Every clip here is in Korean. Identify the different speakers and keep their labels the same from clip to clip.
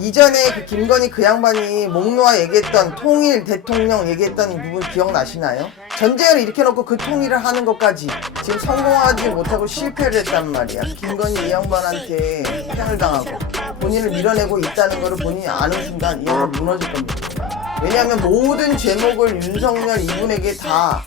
Speaker 1: 이전에 그 김건희 그 양반이 목 놓아 얘기했던 통일 대통령 얘기했던 부분 기억나시나요? 전쟁을 일으켜놓고 그 통일을 하는 것까지 지금 성공하지 못하고 실패를 했단 말이야. 김건희 이 양반한테 패을 당하고 본인을 밀어내고 있다는 것을 본인이 아는 순간 이는 무너질 겁니다. 왜냐하면 모든 제목을 윤석열 이분에게 다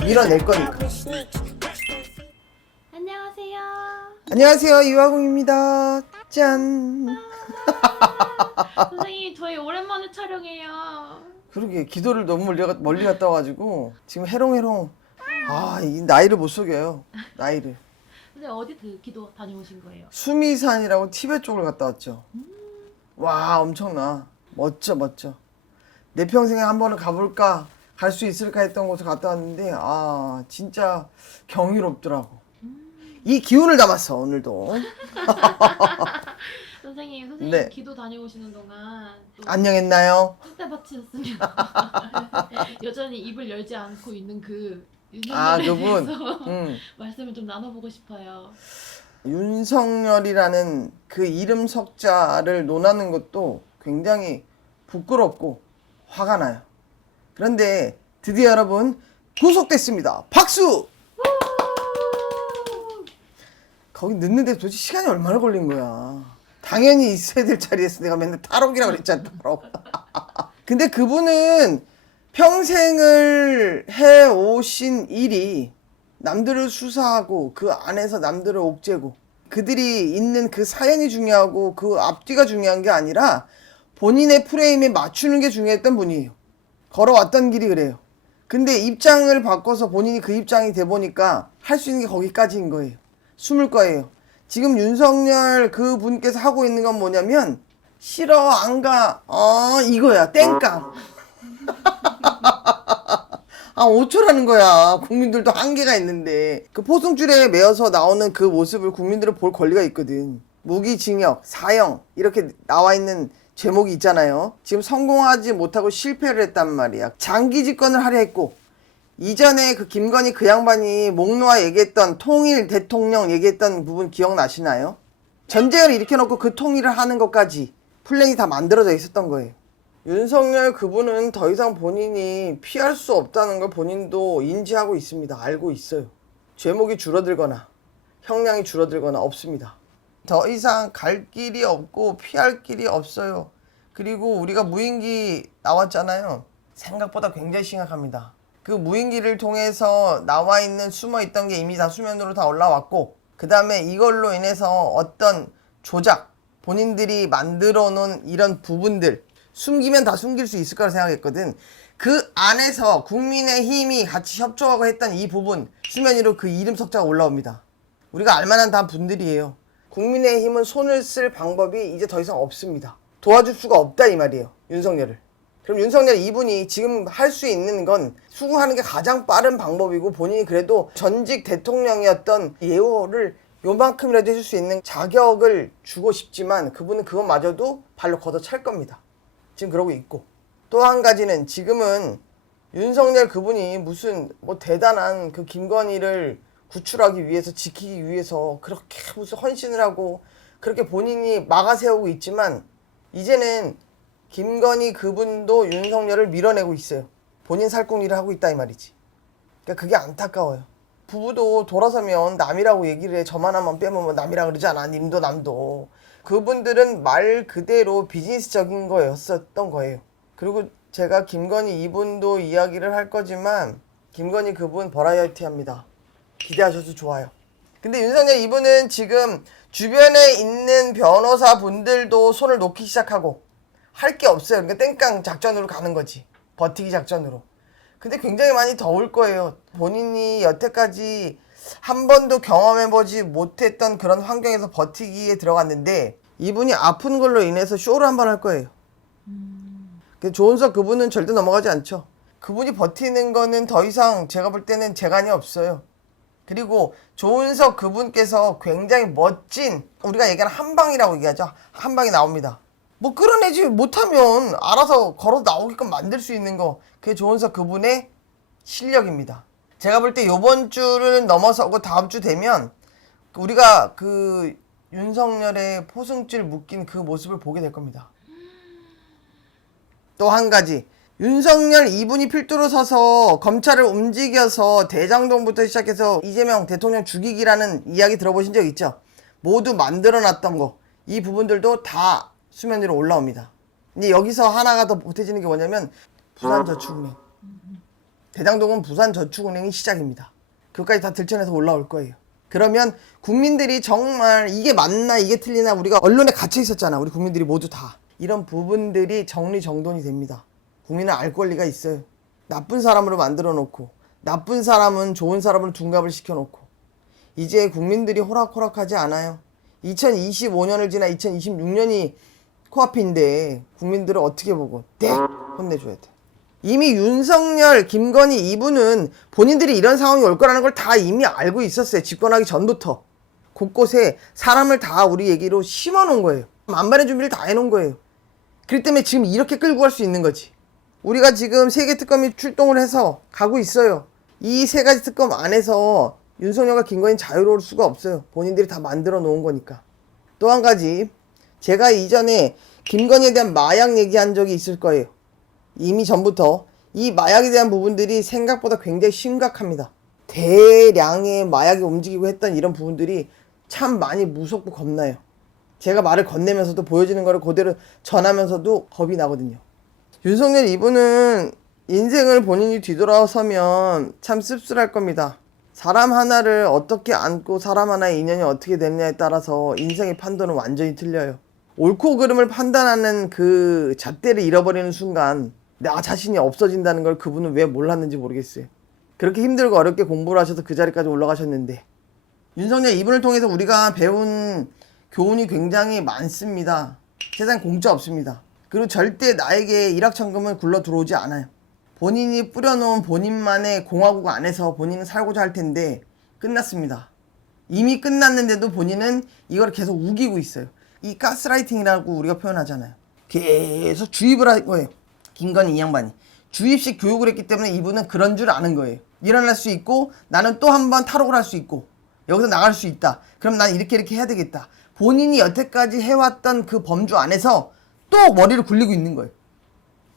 Speaker 1: 밀어낼 거니까.
Speaker 2: 안녕하세요.
Speaker 1: 안녕하세요 이화궁입니다. 짠.
Speaker 2: 선생님 저희 오랜만에 촬영해요.
Speaker 1: 그러게 기도를 너무 멀리, 가- 멀리 갔다 와가지고 지금 해롱해롱. 아 이 나이를 못 속여요 나이를.
Speaker 2: 선생님 어디 그 기도 다녀오신 거예요?
Speaker 1: 수미산이라고 티베트 쪽을 갔다 왔죠. 와 엄청나. 멋져 멋져. 내 평생에 한 번은 가볼까 갈 수 있을까 했던 곳을 갔다 왔는데 아 진짜 경이롭더라고. 이 기운을 담았어 오늘도
Speaker 2: 선생님 선생님
Speaker 1: 네.
Speaker 2: 기도 다녀오시는 동안 또
Speaker 1: 안녕했나요?
Speaker 2: 때 바치셨으면 여전히 입을 열지 않고 있는 그
Speaker 1: 아
Speaker 2: 윤석열에
Speaker 1: 그분
Speaker 2: 대해서
Speaker 1: 음.
Speaker 2: 말씀을 좀 나눠보고 싶어요.
Speaker 1: 윤석열이라는 그 이름 석자를 논하는 것도 굉장히 부끄럽고 화가 나요. 그런데 드디어 여러분 구속됐습니다. 박수! 거기 늦는데 도대체 시간이 얼마나 걸린 거야. 당연히 있어야 될 자리에서 내가 맨날 탈옥이라고 그랬잖아. 탈옥. 근데 그분은 평생을 해오신 일이 남들을 수사하고 그 안에서 남들을 옥죄고 그들이 있는 그 사연이 중요하고 그 앞뒤가 중요한 게 아니라 본인의 프레임에 맞추는 게 중요했던 분이에요. 걸어왔던 길이 그래요. 근데 입장을 바꿔서 본인이 그 입장이 돼 보니까 할 수 있는 게 거기까지인 거예요. 숨을 거예요. 지금 윤석열 그 분께서 하고 있는 건 뭐냐면 싫어 안 가. 어 이거야 땡깡. 아 5초라는 거야. 국민들도 한계가 있는데 그 포승줄에 매어서 나오는 그 모습을 국민들은 볼 권리가 있거든. 무기징역, 사형 이렇게 나와 있는 제목이 있잖아요. 지금 성공하지 못하고 실패를 했단 말이야. 장기 집권을 하려 했고 이전에 그 김건희 그 양반이 목 놓아 얘기했던 통일 대통령 얘기했던 부분 기억나시나요? 전쟁을 일으켜놓고 그 통일을 하는 것까지 플랜이 다 만들어져 있었던 거예요. 윤석열 그분은 더 이상 본인이 피할 수 없다는 걸 본인도 인지하고 있습니다. 알고 있어요. 죄목이 줄어들거나 형량이 줄어들거나 없습니다. 더 이상 갈 길이 없고 피할 길이 없어요. 그리고 우리가 무인기 나왔잖아요. 생각보다 굉장히 심각합니다. 그 무인기를 통해서 나와 있는 숨어 있던 게 이미 다 수면으로 다 올라왔고 그 다음에 이걸로 인해서 어떤 조작 본인들이 만들어 놓은 이런 부분들 숨기면 다 숨길 수 있을 거라 생각했거든. 그 안에서 국민의 힘이 같이 협조하고 했던 이 부분 수면 위로 그 이름 석자가 올라옵니다. 우리가 알만한 다 분들이에요. 국민의 힘은 손을 쓸 방법이 이제 더 이상 없습니다. 도와줄 수가 없다 이 말이에요. 윤석열을. 그럼 윤석열 이분이 지금 할 수 있는 건 수긍하는 게 가장 빠른 방법이고 본인이 그래도 전직 대통령이었던 예호를 요만큼이라도 해줄 수 있는 자격을 주고 싶지만 그분은 그것마저도 발로 걷어찰 겁니다. 지금 그러고 있고 또 한 가지는 지금은 윤석열 그분이 무슨 뭐 대단한 그 김건희를 구출하기 위해서 지키기 위해서 그렇게 무슨 헌신을 하고 그렇게 본인이 막아 세우고 있지만 이제는 김건희 그분도 윤석열을 밀어내고 있어요. 본인 살궁리를 하고 있다 이 말이지. 그러니까 그게 안타까워요. 부부도 돌아서면 남이라고 얘기를 해. 저만 한번 빼면 뭐 남이라 그러지 않아. 님도 남도. 그분들은 말 그대로 비즈니스적인 거였었던 거예요. 그리고 제가 김건희 이분도 이야기를 할 거지만 김건희 그분 버라이어티 합니다. 기대하셔도 좋아요. 근데 윤석열 이분은 지금 주변에 있는 변호사 분들도 손을 놓기 시작하고 할 게 없어요. 그러니까 땡깡 작전으로 가는 거지. 버티기 작전으로. 근데 굉장히 많이 더울 거예요. 본인이 여태까지 한 번도 경험해보지 못했던 그런 환경에서 버티기에 들어갔는데 이분이 아픈 걸로 인해서 쇼를 한 번 할 거예요. 그 조은석 그분은 절대 넘어가지 않죠. 그분이 버티는 거는 더 이상 제가 볼 때는 재간이 없어요. 그리고 조은석 그분께서 굉장히 멋진 우리가 얘기하는 한방이라고 얘기하죠. 한방이 나옵니다. 뭐 끌어내지 못하면 알아서 걸어 나오게끔 만들 수 있는 거 그게 조은석 그분의 실력입니다. 제가 볼 때 요번 주를 넘어서고 다음 주 되면 우리가 그 윤석열의 포승줄 묶인 그 모습을 보게 될 겁니다. 또 한 가지 윤석열 이분이 필두로 서서 검찰을 움직여서 대장동부터 시작해서 이재명 대통령 죽이기라는 이야기 들어보신 적 있죠? 모두 만들어놨던 거 이 부분들도 다 수면 위로 올라옵니다. 근데 여기서 하나가 더 보태지는 게 뭐냐면 부산저축은행 대장동은 부산저축은행이 시작입니다. 그것까지 다 들춰내서 올라올 거예요. 그러면 국민들이 정말 이게 맞나 이게 틀리나 우리가 언론에 갇혀 있었잖아. 우리 국민들이 모두 다. 이런 부분들이 정리정돈이 됩니다. 국민은 알 권리가 있어요. 나쁜 사람으로 만들어 놓고 나쁜 사람은 좋은 사람으로 둔갑을 시켜 놓고 이제 국민들이 호락호락하지 않아요. 2025년을 지나 2026년이 코앞인데 국민들을 어떻게 보고 네 혼내줘야 돼. 이미 윤석열, 김건희 이분은 본인들이 이런 상황이 올 거라는 걸 다 이미 알고 있었어요. 집권하기 전부터. 곳곳에 사람을 다 우리 얘기로 심어 놓은 거예요. 만반의 준비를 다 해놓은 거예요. 그렇기 때문에 지금 이렇게 끌고 갈 수 있는 거지. 우리가 지금 세 개 특검이 출동을 해서 가고 있어요. 이 세 가지 특검 안에서 윤석열과 김건희 자유로울 수가 없어요. 본인들이 다 만들어 놓은 거니까. 또 한 가지, 제가 이전에 김건희에 대한 마약 얘기한 적이 있을 거예요. 이미 전부터 이 마약에 대한 부분들이 생각보다 굉장히 심각합니다. 대량의 마약이 움직이고 했던 이런 부분들이 참 많이 무섭고 겁나요. 제가 말을 건네면서도 보여지는 거를 그대로 전하면서도 겁이 나거든요. 윤석열 이분은 인생을 본인이 뒤돌아서면 참 씁쓸할 겁니다. 사람 하나를 어떻게 안고 사람 하나의 인연이 어떻게 되느냐에 따라서 인생의 판도는 완전히 틀려요. 옳고 그름을 판단하는 그 잣대를 잃어버리는 순간 나 자신이 없어진다는 걸 그분은 왜 몰랐는지 모르겠어요. 그렇게 힘들고 어렵게 공부를 하셔서 그 자리까지 올라가셨는데 윤석열 이분을 통해서 우리가 배운 교훈이 굉장히 많습니다. 세상 공짜 없습니다. 그리고 절대 나에게 일확천금을 굴러 들어오지 않아요. 본인이 뿌려놓은 본인만의 공화국 안에서 본인은 살고자 할 텐데 끝났습니다. 이미 끝났는데도 본인은 이걸 계속 우기고 있어요. 이 가스라이팅이라고 우리가 표현하잖아요. 계속 주입을 할 거예요. 김건희 이 양반이. 주입식 교육을 했기 때문에 이분은 그런 줄 아는 거예요. 일어날 수 있고 나는 또 한 번 탈옥을 할 수 있고 여기서 나갈 수 있다. 그럼 난 이렇게 이렇게 해야 되겠다. 본인이 여태까지 해왔던 그 범주 안에서 또 머리를 굴리고 있는 거예요.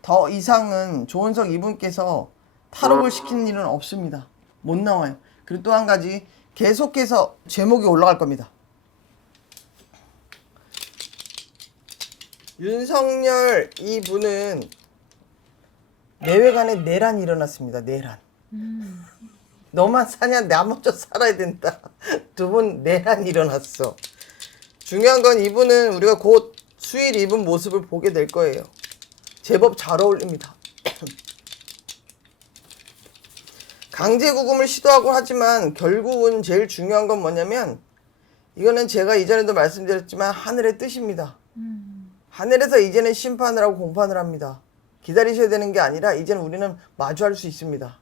Speaker 1: 더 이상은 조은석 이분께서 탈옥을 시키는 일은 없습니다. 못 나와요. 그리고 또 한 가지 계속해서 제목이 올라갈 겁니다. 윤석열 이분은 내외간에 내란이 일어났습니다. 내란. 너만 사냐? 나 먼저 살아야 된다. 두 분 내란이 일어났어. 중요한 건 이분은 우리가 곧 수일 입은 모습을 보게 될 거예요. 제법 잘 어울립니다. 강제 구금을 시도하고 하지만 결국은 제일 중요한 건 뭐냐면 이거는 제가 이전에도 말씀드렸지만 하늘의 뜻입니다. 하늘에서 이제는 심판을 하고 공판을 합니다. 기다리셔야 되는 게 아니라 이제는 우리는 마주할 수 있습니다.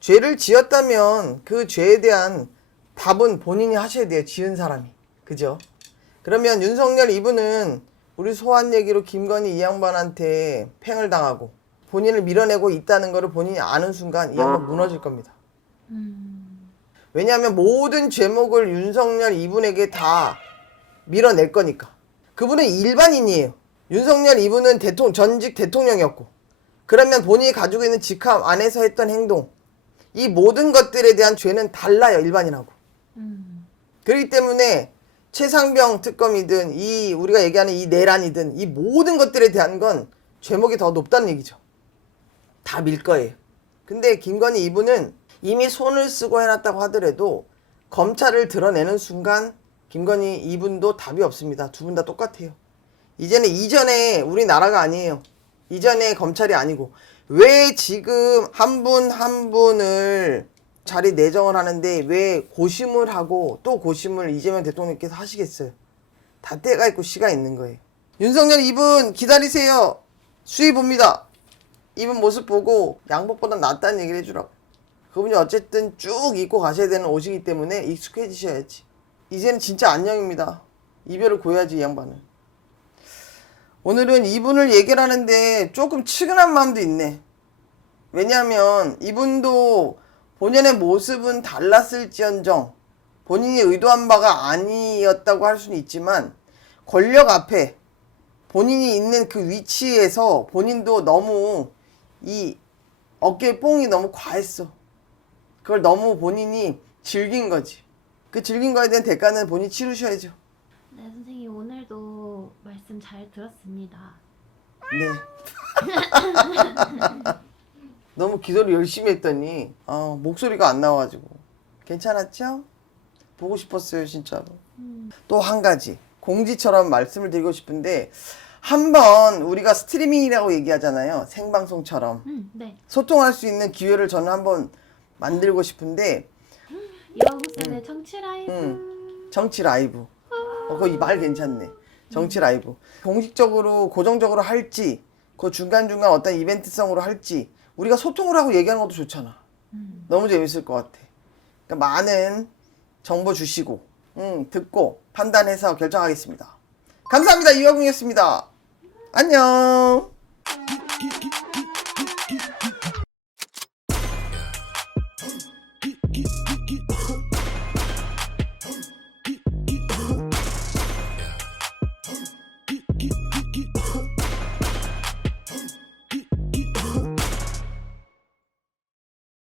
Speaker 1: 죄를 지었다면 그 죄에 대한 답은 본인이 하셔야 돼요. 지은 사람이. 그죠? 그러면 윤석열 이분은 우리 소환 얘기로 김건희 이 양반한테 팽을 당하고 본인을 밀어내고 있다는 것을 본인이 아는 순간 이 양반 무너질 겁니다. 왜냐하면 모든 죄목을 윤석열 이분에게 다 밀어낼 거니까. 그분은 일반인이에요. 윤석열 이분은 대통령, 전직 대통령이었고. 그러면 본인이 가지고 있는 직함 안에서 했던 행동. 이 모든 것들에 대한 죄는 달라요, 일반인하고. 그렇기 때문에 최상병 특검이든 이 우리가 얘기하는 이 내란이든 이 모든 것들에 대한 건 죄목이 더 높다는 얘기죠. 다 밀 거예요. 근데 김건희 이분은 이미 손을 쓰고 해놨다고 하더라도 검찰을 드러내는 순간 김건희 이분도 답이 없습니다. 두 분 다 똑같아요. 이제는 이전에 우리나라가 아니에요. 이전에 검찰이 아니고 왜 지금 한분한 분을 자리 내정을 하는데 왜 고심을 하고 또 고심을 이재명 대통령께서 하시겠어요? 다 때가 있고 시가 있는 거예요. 윤석열 이분 기다리세요. 수위 봅니다. 이분 모습 보고 양복보다 낫다는 얘기를 해주라고. 그분이 어쨌든 쭉 입고 가셔야 되는 옷이기 때문에 익숙해지셔야지. 이제는 진짜 안녕입니다. 이별을 고해야지 이 양반은. 오늘은 이분을 얘기를 하는데 조금 측은한 마음도 있네. 왜냐하면 이분도 본연의 모습은 달랐을지언정 본인이 의도한 바가 아니었다고 할 수는 있지만 권력 앞에 본인이 있는 그 위치에서 본인도 너무 이 어깨에 뽕이 너무 과했어. 그걸 너무 본인이 즐긴 거지. 그 즐긴 거에 대한 대가는 본인이 치르셔야죠.
Speaker 2: 네 선생님 오늘도 말씀 잘 들었습니다.
Speaker 1: 네. 너무 기도를 열심히 했더니 어, 목소리가 안 나와가지고 괜찮았죠? 보고 싶었어요 진짜로.
Speaker 2: 음.
Speaker 1: 또한 가지 공지처럼 말씀을 드리고 싶은데 한번 우리가 스트리밍이라고 얘기하잖아요 생방송처럼
Speaker 2: 음, 네.
Speaker 1: 소통할 수 있는 기회를 저는 한번 만들고 싶은데
Speaker 2: 이화국쌤의 청취 라이브.
Speaker 1: 음. 정치 라이브. 어, 그거 이말 괜찮네. 정치 라이브. 공식적으로, 고정적으로 할지, 그 중간중간 어떤 이벤트성으로 할지, 우리가 소통을 하고 얘기하는 것도 좋잖아.
Speaker 2: 음.
Speaker 1: 너무 재밌을 것 같아. 그러니까 많은 정보 주시고, 음, 듣고, 판단해서 결정하겠습니다. 감사합니다. 이화궁이었습니다. 안녕.